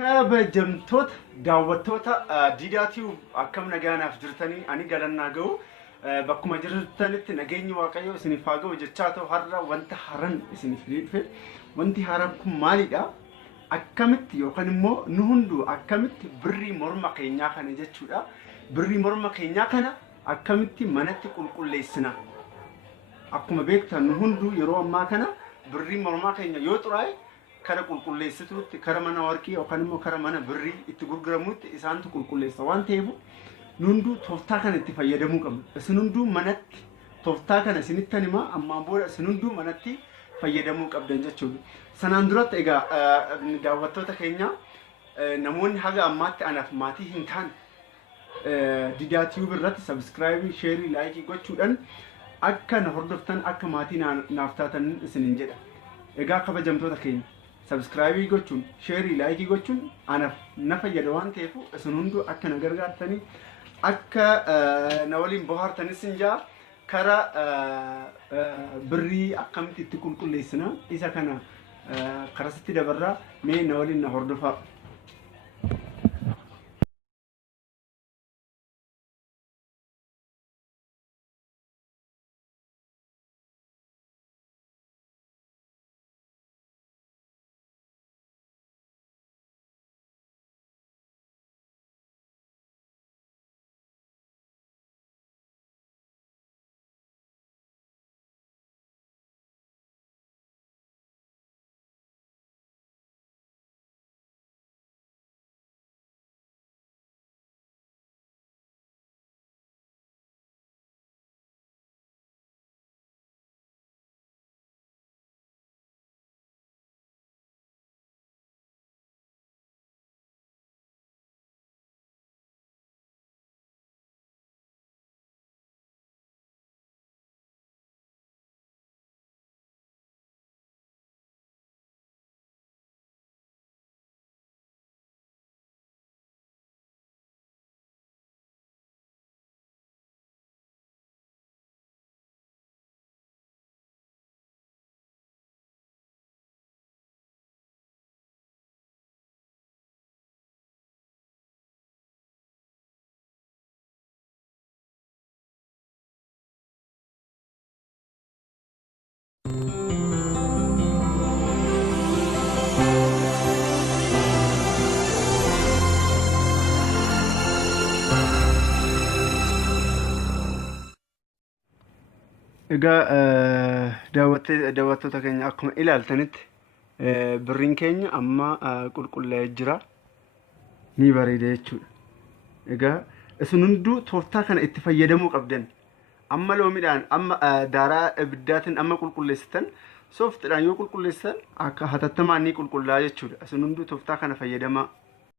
kabajamtoota daawwattoota diidaatii akkam nagaanaaf jirtanii ani galannaa ga'u bakkuma jirtanitti nageenyi waaqayyoo isiniif haa ga'u jechaa ta'u har'a wanta haran isiniif dhiyeesse. Wanti haran kun maalidha? Akkamitti yookaan immoo nu hunduu akkamitti birrii morma keenyaa kana jechuudha. Birrii morma keenyaa kana akkamitti manatti qulqulleessina? Akkuma beektan nu hunduu yeroo ammaa kana birrii morma keenya yoo xuraa'e kara qulqulleessituutti kara mana warqii yookaan immoo kara mana birrii itti gurguramutti isaantu qulqulleessa waan ta'eef nu hunduu tooftaa kana itti fayyadamuu qabna. Isin hunduu manatti tooftaa kana isinittan himaa ammaan booda isin hunduu manatti fayyadamuu qabdan jechuudha. Sanaan duratti egaa daawwattoota keenya namoonni haga ammaatti anaaf maatii hin taane Diidaa Tube irratti subscribe, share, like gochuudhaan akka na hordoftan akka maatii naaf taatan isinin jedha. Egaa kabajamtoota keenya subscribe gochuun, share, like gochuun anaaf na fayyada waan ta'eef isin hunduu akka na gargaartanii akka na waliin bohaartanis hin jaa kara birrii akkamitti itti qulqulleessina isa kana karasitti dabarraa mee na waliin na hordofaa. Egaa daawwattoota keenya akkuma ilaaltanitti birriin keenya amma qulqullaa'ee jira ni bareeda jechuudha. Egaa isin hunduu tooftaa kana itti fayyadamuu qabdan. Amma loomiidhaan amma daaraa ibiddaatiin amma qulqulleessitan sooftiidhaan yoo qulqulleessitan akka hatattamaan ni qulqullaa'a jechuudha. Isin hunduu tooftaa kana fayyadamaa.